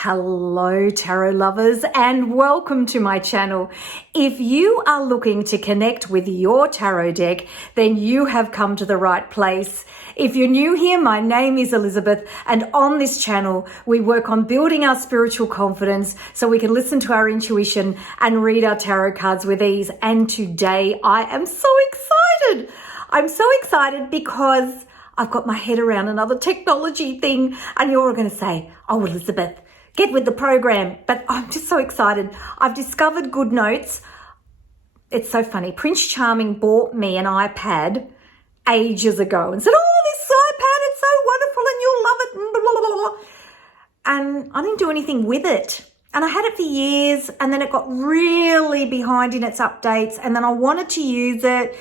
Hello tarot lovers and welcome to my channel. If you are looking to connect with your tarot deck, then you have come to the right place. If you're new here, my name is Elizabeth, and on this channel we work on building our spiritual confidence so we can listen to our intuition and read our tarot cards with ease. And today I am so excited. I'm so excited because I've got my head around another technology thing, and you're all going to say, "Oh, Elizabeth, get with the program." But I'm just so excited. I've discovered Goodnotes. It's so funny. Prince Charming bought me an iPad ages ago and said, "Oh, this iPad, it's so wonderful and you'll love it," and blah, blah, blah, blah. And I didn't do anything with it. And I had it for years, and then it got really behind in its updates, and then I wanted to use it,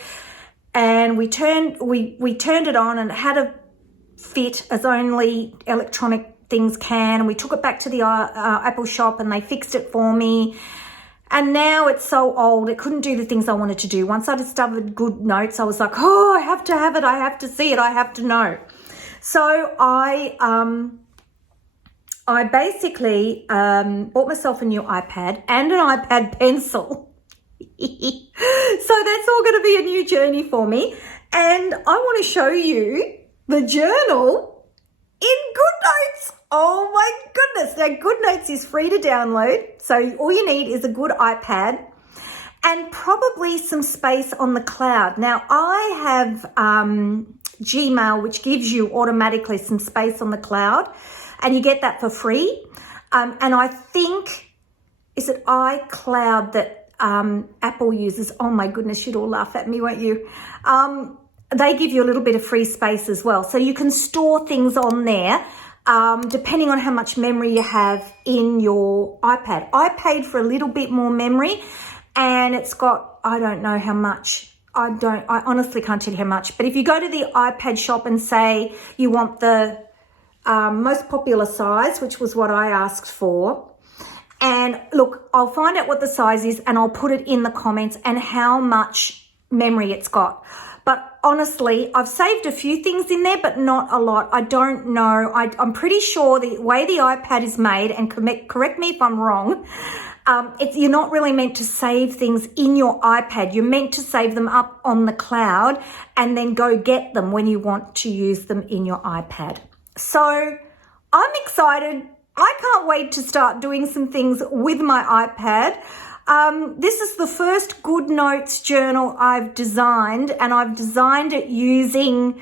and we turned it on, and it had a fit as only electronic things can, and we took it back to the Apple shop and they fixed it for me, and now it's so old it couldn't do the things I wanted to do. Once I discovered Goodnotes, I was like, oh, I have to have it, I have to see it, I have to know. So I basically bought myself a new iPad and an iPad pencil. So that's all going to be a new journey for me, and I want to show you the journal in Goodnotes. Oh my goodness. Now, Goodnotes is free to download. So all you need is a good iPad and probably some space on the cloud. Now, I have Gmail, which gives you automatically some space on the cloud, and you get that for free. And I think, is it iCloud that Apple uses? Oh my goodness, you'd all laugh at me, won't you? They give you a little bit of free space as well. So you can store things on there depending on how much memory you have in your iPad. I paid for a little bit more memory, and it's got, I don't know how much. I honestly can't tell you how much. But if you go to the iPad shop and say you want the most popular size, which was what I asked for, and look, I'll find out what the size is and I'll put it in the comments and how much memory it's got. But honestly, I've saved a few things in there, but not a lot. I don't know. I'm pretty sure the way the iPad is made, and correct me if I'm wrong, you're not really meant to save things in your iPad. You're meant to save them up on the cloud and then go get them when you want to use them in your iPad. So I'm excited. I can't wait to start doing some things with my iPad. This is the first Goodnotes journal I've designed, and I've designed it using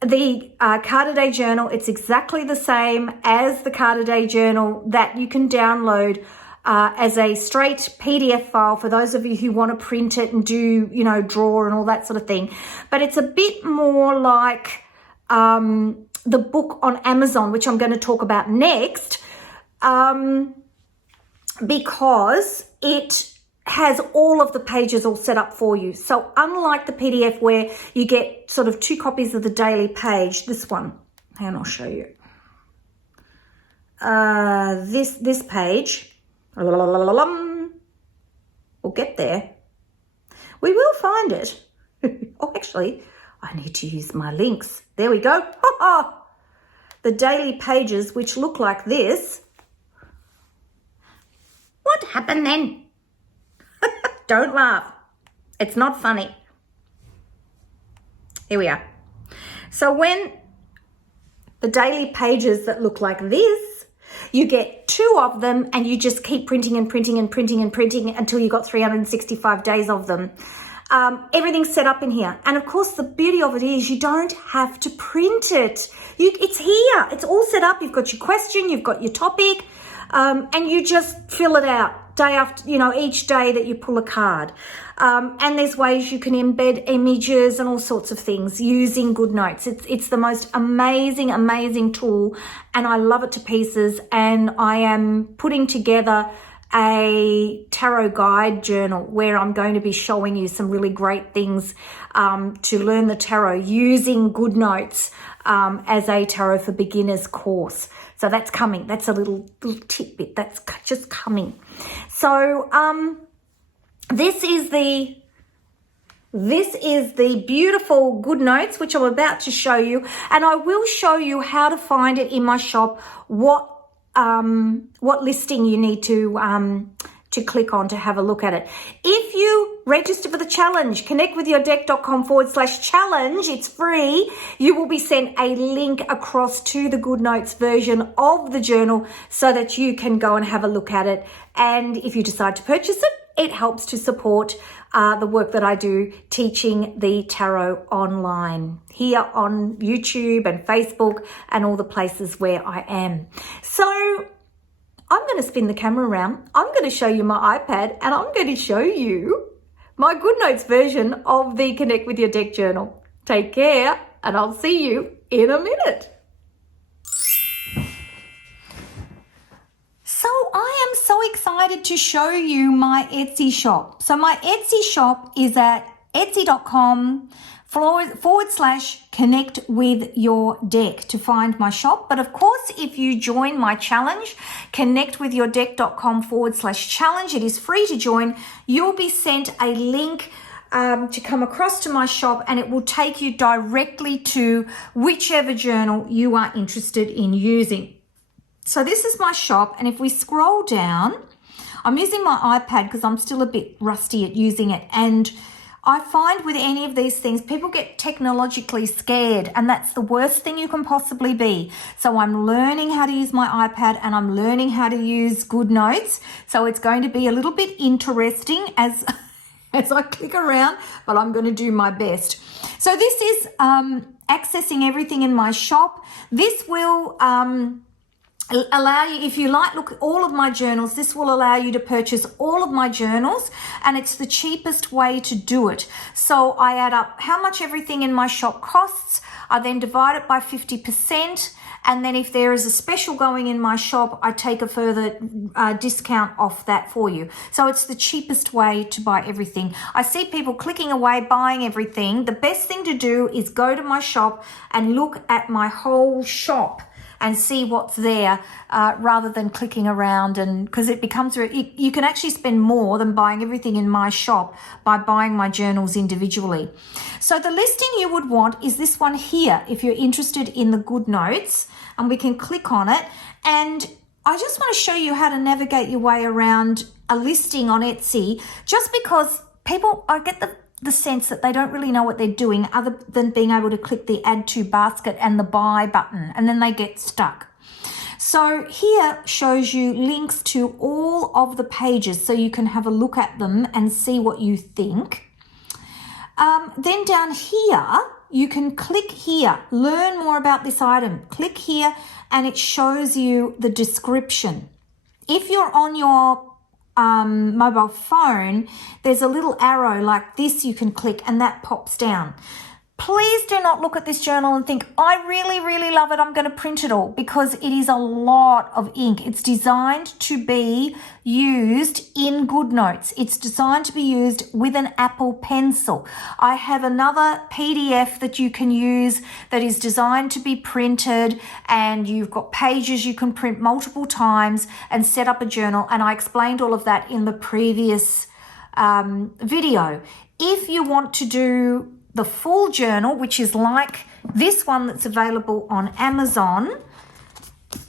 the Card a Day journal. It's exactly the same as the Card a Day journal that you can download as a straight PDF file for those of you who want to print it and do, draw and all that sort of thing. But it's a bit more like the book on Amazon, which I'm going to talk about next, because it has all of the pages all set up for you. So unlike the PDF where you get sort of 2 copies of the daily page, this one, and I'll show you. This page, we'll get there. We will find it. Oh, actually, I need to use my links. There we go. The daily pages, which look like this. What happened then? Don't laugh. It's not funny. Here we are. So when the daily pages that look like this, you get 2 of them, and you just keep printing and printing and printing and printing until you got 365 days of them. Everything's set up in here. And of course, the beauty of it is you don't have to print it. It's here. It's all set up. You've got your question, you've got your topic, and you just fill it out day after, each day that you pull a card. And there's ways you can embed images and all sorts of things using Goodnotes. It's the most amazing tool, and I love it to pieces. And I am putting together a tarot guide journal where I'm going to be showing you some really great things to learn the tarot using Goodnotes as a Tarot for Beginners course. So that's coming. That's a little tidbit that's just coming. So this is the beautiful Goodnotes, which I'm about to show you, and I will show you how to find it in my shop, what what listing you need to click on to have a look at it. If you register for the challenge, connectwithyourdeck.com/challenge, it's free. You will be sent a link across to the Goodnotes version of the journal so that you can go and have a look at it. And if you decide to purchase it, it helps to support the work that I do teaching the tarot online here on YouTube and Facebook and all the places where I am. So I'm going to spin the camera around. I'm going to show you my iPad and I'm going to show you my Goodnotes version of the Connect with Your Deck journal. Take care and I'll see you in a minute. So I am so excited to show you my Etsy shop. So my Etsy shop is at etsy.com/connect with your deck to find my shop. But of course, if you join my challenge, connectwithyourdeck.com/challenge, it is free to join. You'll be sent a link to come across to my shop and it will take you directly to whichever journal you are interested in using. So this is my shop, and if we scroll down, I'm using my iPad because I'm still a bit rusty at using it, and I find with any of these things, people get technologically scared, and that's the worst thing you can possibly be. So I'm learning how to use my iPad and I'm learning how to use Goodnotes. So it's going to be a little bit interesting as I click around, but I'm going to do my best. So this is accessing everything in my shop. This will allow you, if you like, look at all of my journals, this will allow you to purchase all of my journals, and it's the cheapest way to do it. So I add up how much everything in my shop costs, I then divide it by 50%, and then if there is a special going in my shop, I take a further discount off that for you. So it's the cheapest way to buy everything. I see people clicking away, buying everything. The best thing to do is go to my shop and look at my whole shop and see what's there rather than clicking around, and because it becomes, you can actually spend more than buying everything in my shop by buying my journals individually. So the listing you would want is this one here if you're interested in the Goodnotes, and we can click on it. And I just want to show you how to navigate your way around a listing on Etsy, just because people, I get the sense that they don't really know what they're doing other than being able to click the add to basket and the buy button, and then they get stuck. So here shows you links to all of the pages so you can have a look at them and see what you think. Then down here, you can click here, learn more about this item. Click here and it shows you the description. If you're on your mobile phone, there's a little arrow like this you can click and that pops down. Please do not look at this journal and think, I really, really love it, I'm going to print it all, because it is a lot of ink. It's designed to be used in Goodnotes. It's designed to be used with an Apple Pencil. I have another PDF that you can use that is designed to be printed, and you've got pages you can print multiple times and set up a journal, and I explained all of that in the previous video. If you want to do the full journal, which is like this one that's available on Amazon,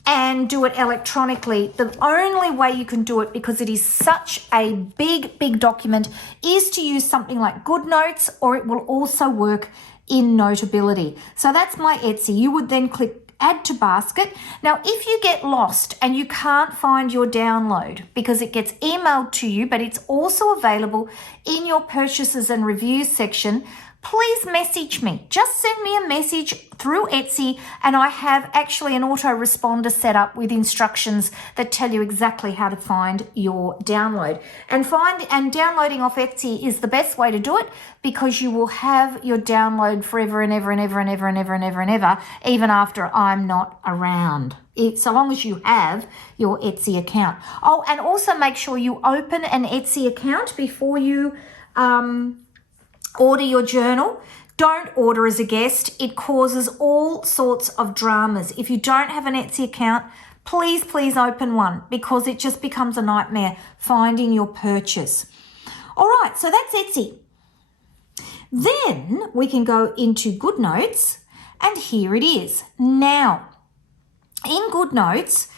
and do it electronically, the only way you can do it, because it is such a big document, is to use something like Goodnotes, or it will also work in Notability. So that's my Etsy. You would then click add to basket. Now, if you get lost and you can't find your download because it gets emailed to you, but it's also available in your purchases and reviews section, please message me. Just send me a message through Etsy, and I have actually an autoresponder set up with instructions that tell you exactly how to find your download. And downloading off Etsy is the best way to do it, because you will have your download forever and ever and ever and ever and ever and ever and ever, even after I'm not around. So long as you have your Etsy account. Oh, and also make sure you open an Etsy account before you order your journal. Don't order as a guest. It causes all sorts of dramas. If you don't have an Etsy account, please open one, because it just becomes a nightmare finding your purchase. All right, so that's Etsy. Then we can go into Goodnotes, and here it is. Now, in Goodnotes,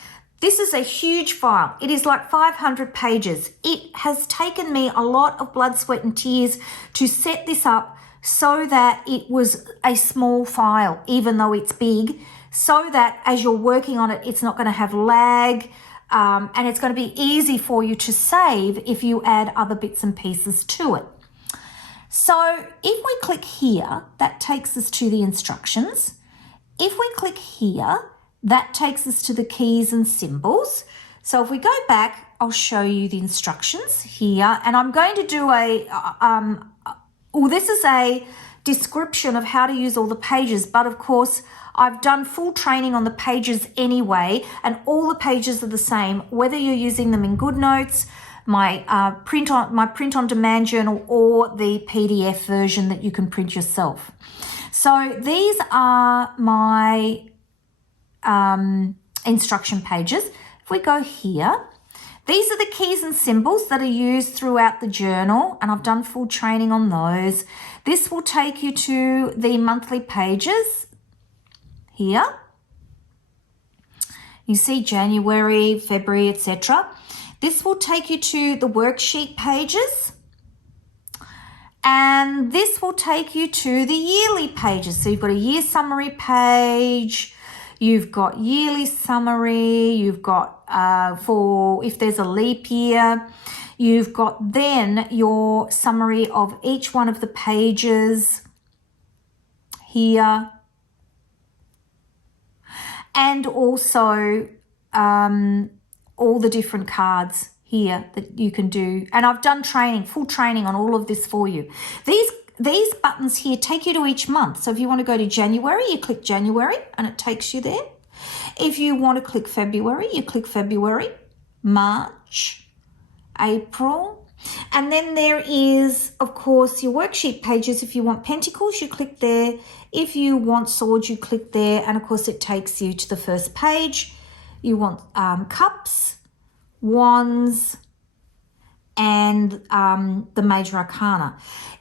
This is a huge file. It is like 500 pages. It has taken me a lot of blood, sweat and tears to set this up so that it was a small file, even though it's big, so that as you're working on it, it's not going to have lag, and it's going to be easy for you to save if you add other bits and pieces to it. So if we click here, that takes us to the instructions. If we click here, that takes us to the keys and symbols. So if we go back, I'll show you the instructions here, and I'm going to do this is a description of how to use all the pages, but of course I've done full training on the pages anyway, and all the pages are the same, whether you're using them in Goodnotes, my print on demand journal, or the PDF version that you can print yourself. So these are my instruction pages. If we go here, these are the keys and symbols that are used throughout the journal, and I've done full training on those. This will take you to the monthly pages here. You see January, February, etc. This will take you to the worksheet pages, and this will take you to the yearly pages. So you've got a year summary page, you've got yearly summary, you've got for if there's a leap year, you've got then your summary of each one of the pages here, and also all the different cards here that you can do. And I've done training, full training on all of this for you. These buttons here take you to each month. So if you want to go to January, you click January and it takes you there. If you want to click February, you click February, March, April. And then there is, of course, your worksheet pages. If you want pentacles, you click there. If you want swords, you click there. And of course, it takes you to the first page. You want cups, wands, and the major arcana.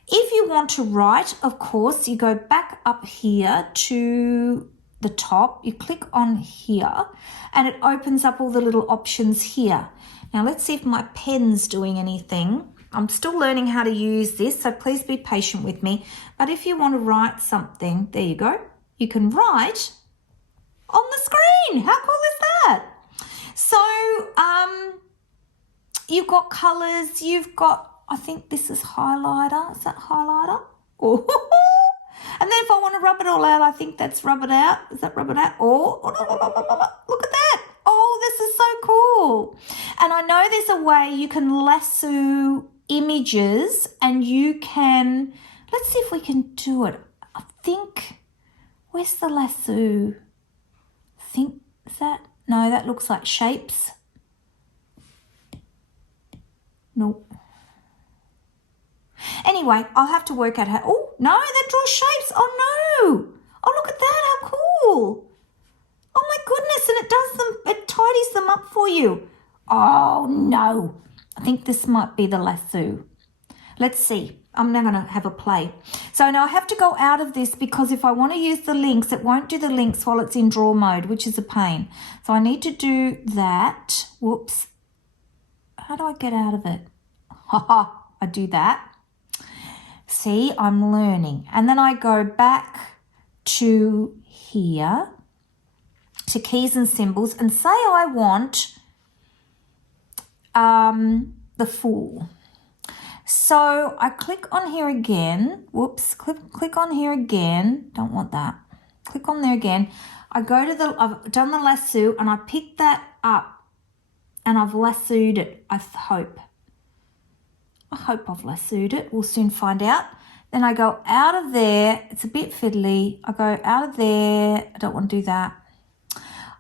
If you want to write, of course, you go back up here to the top, you click on here, and it opens up all the little options here. Now let's see if my pen's doing anything. I'm still learning how to use this, so please be patient with me. But if you want to write something, there you go. You can write on the screen. How cool is that? So you've got colors, you've got, I think this is highlighter. Is that highlighter? Oh, and then if I want to rub it all out, I think that's rub it out. Is that rub it out? Oh, look at that. Oh, this is so cool. And I know there's a way you can lasso images, and you can, let's see if we can do it. I think, where's the lasso? I think, is that, no, that looks like shapes. Nope. Anyway, I'll have to work out how, oh, no, that draws shapes. Oh, no. Oh, look at that. How cool. Oh, my goodness. And it does them, it tidies them up for you. Oh, no. I think this might be the lasso. Let's see. I'm now going to have a play. So now I have to go out of this, because if I want to use the links, it won't do the links while it's in draw mode, which is a pain. So I need to do that. Whoops. How do I get out of it? Haha, I do that. See, I'm learning. And then I go back to here, to keys and symbols, and say I want the Fool. So I click on here again. Whoops, click on here again. Don't want that. Click on there again. I go to the, I've done the lasso, and I pick that up, and I've lassoed it, I hope. I hope I've lassoed it. We'll soon find out. Then I go out of there. It's a bit fiddly. I go out of there. I don't want to do that.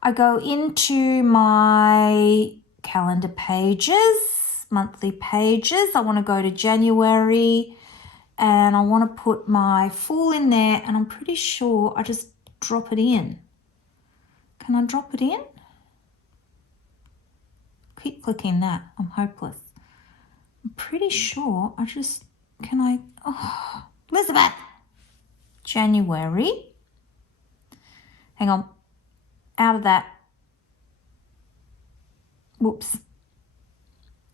I go into my calendar pages, monthly pages. I want to go to January, and I want to put my Fool in there, and I'm pretty sure I just drop it in. Can I drop it in? Keep clicking that. I'm hopeless. I'm pretty sure I just, can I, oh, Elizabeth, January, hang on, out of that, whoops,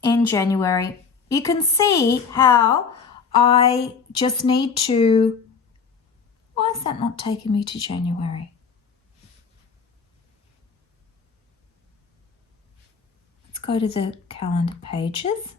in January. You can see how I just need to, why is that not taking me to January? Let's go to the calendar pages.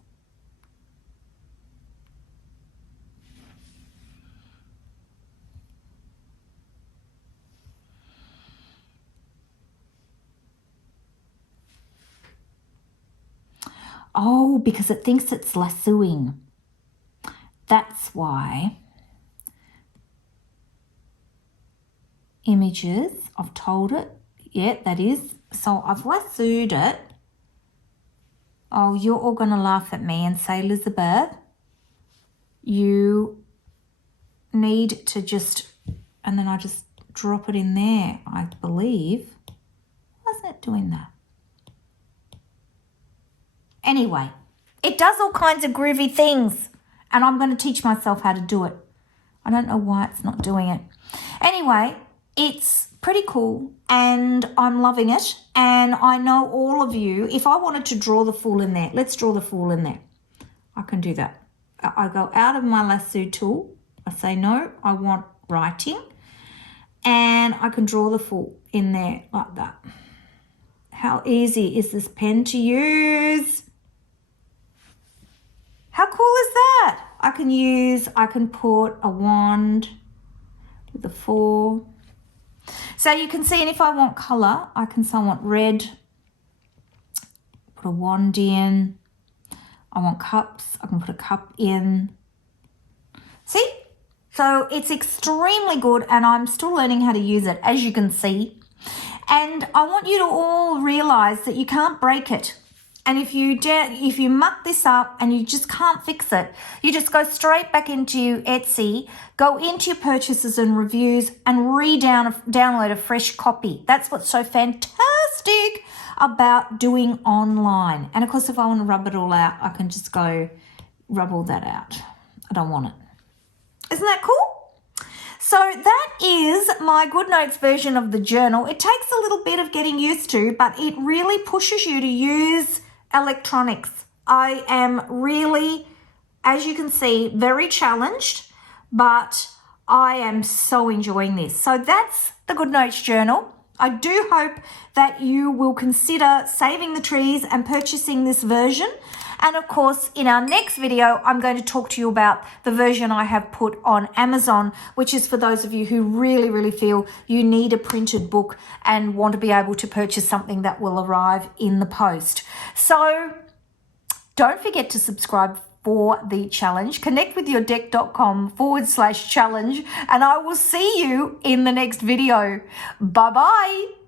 Oh, because it thinks it's lassoing. That's why. Images, I've told it. Yeah, that is. So I've lassoed it. Oh, you're all going to laugh at me and say, Elizabeth, you need to just, and then I just drop it in there, I believe. Why is that doing that? Anyway, it does all kinds of groovy things, and I'm going to teach myself how to do it. I don't know why it's not doing it. Anyway, it's pretty cool, and I'm loving it, and I know all of you, if I wanted to draw the fool in there, let's draw the fool in there. I can do that. I go out of my lasso tool. I say, no, I want writing, and I can draw the fool in there like that. How easy is this pen to use? How cool is that? I can put a wand with a 4. So you can see, and if I want colour, I can say I want red, put a wand in. I want cups, I can put a cup in. See? So it's extremely good, and I'm still learning how to use it, as you can see. And I want you to all realise that you can't break it. And if you muck this up and you just can't fix it, you just go straight back into Etsy, go into your purchases and reviews, and download a fresh copy. That's what's so fantastic about doing online. And of course, if I want to rub it all out, I can just go rub all that out. I don't want it. Isn't that cool? So that is my Goodnotes version of the journal. It takes a little bit of getting used to, but it really pushes you to use electronics. I am really, as you can see, very challenged, but I am so enjoying this. So that's the Goodnotes journal. I do hope that you will consider saving the trees and purchasing this version. And of course, in our next video, I'm going to talk to you about the version I have put on Amazon, which is for those of you who really, really feel you need a printed book and want to be able to purchase something that will arrive in the post. So don't forget to subscribe for the challenge. Connect with yourdeck.com/challenge, and I will see you in the next video. Bye-bye.